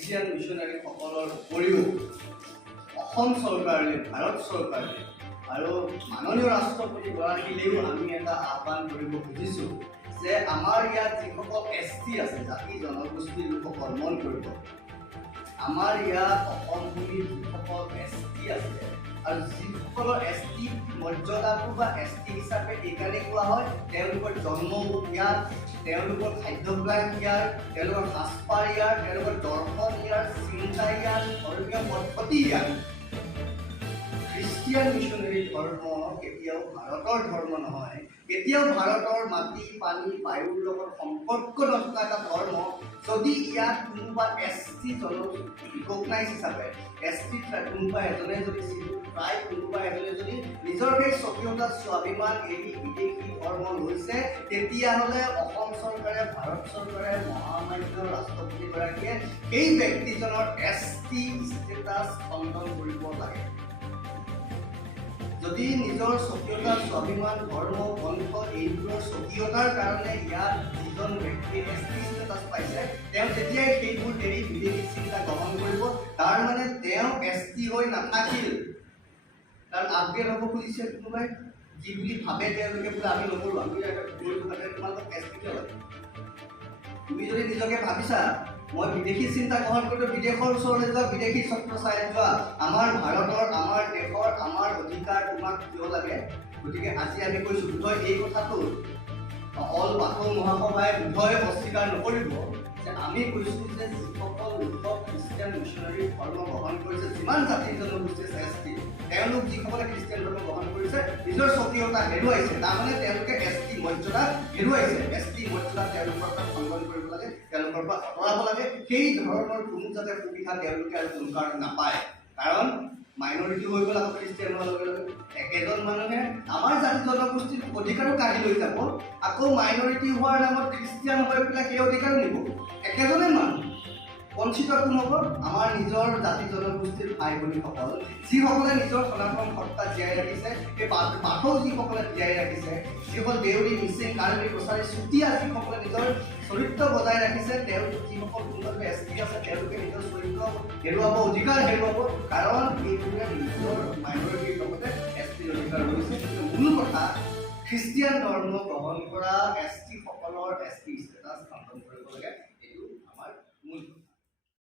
Christian মিছনাৰীসকলৰ উপৰিও অসম চৰকাৰে, ভাৰত চৰকাৰে আৰু মাননীয় ৰাষ্ট্ৰপতিগৰাকীলেও আমি এটা আহ্বান কৰিব খুজিছোঁ যে আমাৰ ইয়াত যিসকল ST আছে, জাতি জনগোষ্ঠীৰ লোকসকল, মন কৰিব, আমাৰ ইয়াত অসম ভূমিৰ যিসকল ST আছে আৰু যিসকলৰ ST মৰ্যাদাটো বা ST হিচাপে এইকাৰণে কোৱা হয়, তেওঁলোকৰ জন্ম ইয়াত, তেওঁলোকৰ খাদ্যাভ্যাস ইয়াৰ, তেওঁলোকৰ সাজপাৰ ইয়াৰ, তেওঁলোকৰ দৰ্শন ইয়াৰ, চিন্তা ইয়াৰ, ধৰ্মীয় পদ্ধতি ইয়াৰ। খ্ৰীষ্টিয়ান মিছনাৰী ধৰ্ম কেতিয়াও ভাৰতৰ ধৰ্ম নহয়, কেতিয়াও ভাৰতৰ মাটি, পানী, বায়ুৰ লগত সম্পৰ্ক নথকা এটা ধৰ্ম। যদি ইয়াত কোনোবা ST ৰিকগনাইজ হিচাপে, ST কোনোবা এজনে যদি প্ৰায় কোনোবা এজনে যদি নিজৰ সেই স্বকীয়তা স্বাভিমান এৰি বিদেশী ধৰ্ম লৈছে, তেতিয়াহ'লে অসম চৰকাৰে, ভাৰত চৰকাৰে, মহামান্য ৰাষ্ট্ৰপতিগৰাকীয়ে সেই ব্যক্তিজনৰ ST ষ্টেটাছ খণ্ডন কৰিব লাগে। যদি নিজৰ স্বকীয়তা স্বাভিমান ধৰ্ম গ্ৰন্থ এইবোৰৰ স্বকীয়তাৰ কাৰণে ইয়াত যিজন ব্যক্তিয়ে ST ষ্টেটাছ পাইছে, তেওঁ যেতিয়াই সেইবোৰ এৰি বিদেশী চিন্তা গ্ৰহণ কৰিব, তাৰ মানে তেওঁ ST হৈ নাথাকিল। কাৰণ আপগ্ৰেড হ'ব খুজিছে কোনোবাই, যি বুলি ভাবে তেওঁলোকে বোলে আমি নকৰোঁ, আমি তোমালোকক ST কিয় লাগে? তুমি যদি নিজকে ভাবিছা মই বিদেশী চিন্তা গ্ৰহণ কৰোঁ, বিদেশৰ ওচৰলৈ যোৱা, বিদেশী ছত্ৰ চাই যোৱা, আমাৰ ভাৰতৰ, আমাৰ দেশৰ, আমাৰ অধিকাৰ তোমাক কিয় লাগে? গতিকে আজি আমি কৈছোঁ, বোধহয় এই কথাটো অল বাথৌ মহাসভাই বোধহয় অস্বীকাৰ নকৰিব যে আমি কৈছোঁ যে যিসকল লোকক খ্ৰীষ্টিয়ান মিছনাৰী ধৰ্ম গ্ৰহণ কৰিছে, যিমান জাতি জনগোষ্ঠী ST, তেওঁলোক যিসকলে খ্ৰীষ্টিয়ান ধৰ্ম গ্ৰহণ কৰিছে, নিজৰ স্বকীয়তা হেৰুৱাইছে, তাৰমানে তেওঁলোকে ST মৰ্যাদা হেৰুৱাইছে। ST মৰ্যাদা তেওঁলোকৰ পৰা খণ্ডন কৰিব লাগে, তেওঁলোকৰ পৰা আঁতৰাব লাগে। সেই ধৰণৰ কোনো যাতে সুবিধা তেওঁলোকে আৰু কোনো কাৰণে নাপায়। কাৰণ মাইনৰিটি হৈ গ'ল আকৌ খ্ৰীষ্টিয়ান হোৱাৰ লগে লগে একেজন মানুহে আমাৰ জাতি জনগোষ্ঠীৰ অধিকাৰো কাঢ়ি লৈ যাব, আকৌ মাইনৰিটি হোৱাৰ নামত খ্ৰীষ্টিয়ান হৈ পেলাই সেই অধিকাৰো নিব। একেজনে মানুহ বঞ্চিত কোন হ'ব? আমাৰ নিজৰ জাতি জনগোষ্ঠীৰ ভাই ভনীসকল, যিসকলে নিজৰ সনাতন সত্তা জীয়াই ৰাখিছে, সেই বাথৌ যিসকলে জীয়াই ৰাখিছে, যিসকল দেউৰী, মিচিং, কাৰ্বি, কছাৰী, চুতীয়া যিসকলে নিজৰ চৰিত্ৰ বজাই ৰাখিছে, তেওঁলোক যিসকল কোনোবাই ST আছে, তেওঁলোকে নিজৰ চৰিত্ৰ হেৰুৱাব, অধিকাৰ হেৰুৱাব। কাৰণ এইবোৰে নিজৰ মাইনৰিটিৰ লগতে STৰ অধিকাৰ লৈছে। কিন্তু মূল কথা, খ্ৰীষ্টিয়ান ধৰ্ম গ্ৰহণ কৰা ST সকলৰ ST